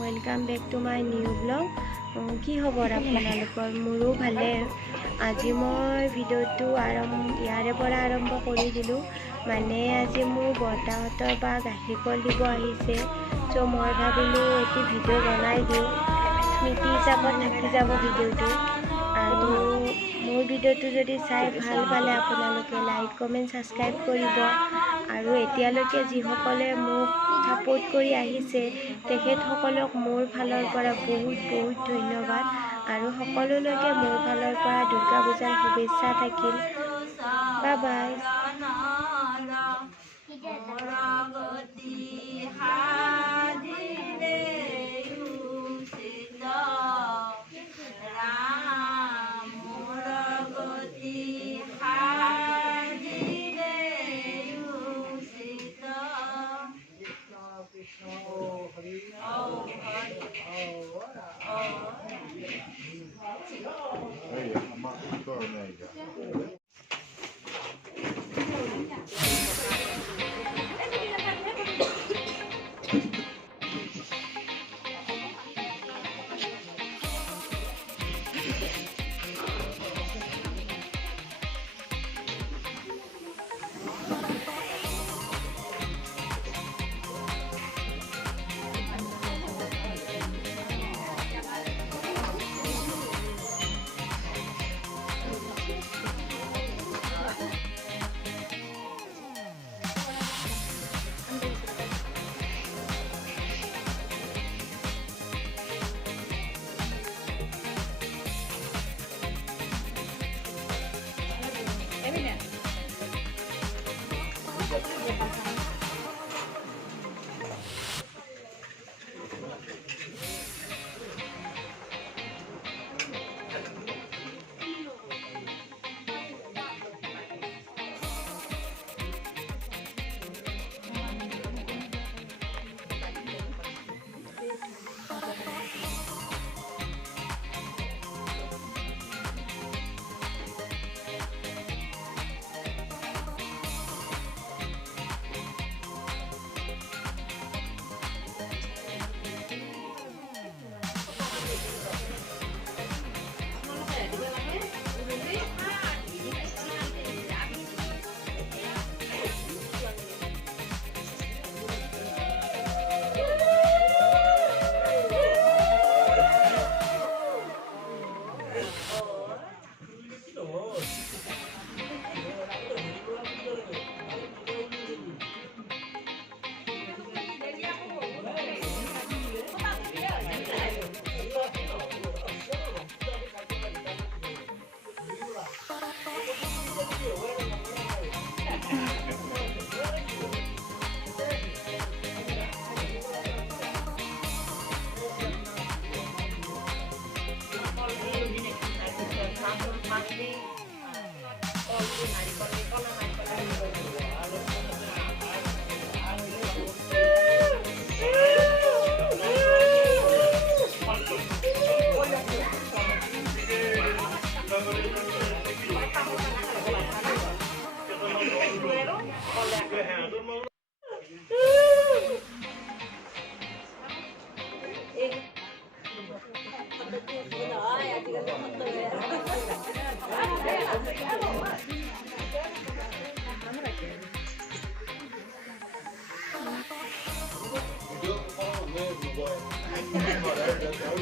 Welcome back to my new blog. কি খবৰ আপোনালোকৰ? মোৰো ভালে। আজি মই ভিডিঅ'টো ইয়াৰে পৰা আৰম্ভ কৰি দিলোঁ। মানে আজি মোৰ বৰ্তাহঁতৰ বা গাখীৰ কল দিব আহিছে, চ' মই ভাবিলোঁ এটি ভিডিঅ' বনাই দিওঁ, স্মৃতি হিচাপত থাকি যাব ভিডিঅ'টো। আৰু মোৰ ভিডিঅ'টো যদি চাই ভাল পালে আপোনালোকে লাইক কমেণ্ট ছাবস্ক্ৰাইব কৰিব। আৰু এতিয়ালৈকে যিসকলে মোক ছাপোৰ্ট কৰি আহিছে তেখেতসকলক মোৰ ফালৰ পৰা বহুত বহুত ধন্যবাদ। আৰু সকলোলৈকে মোৰ ফালৰ পৰা দুৰ্গা পূজাৰ শুভেচ্ছা থাকিল। Bye bye.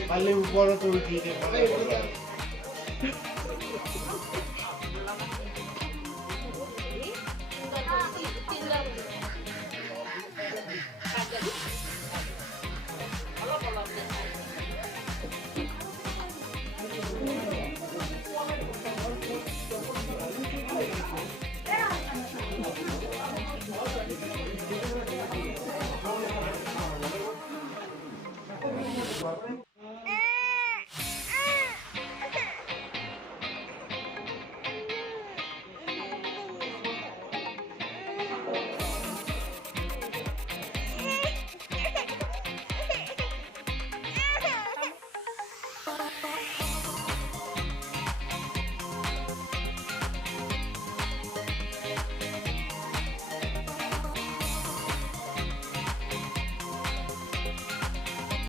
Vale, un bolo todo el día.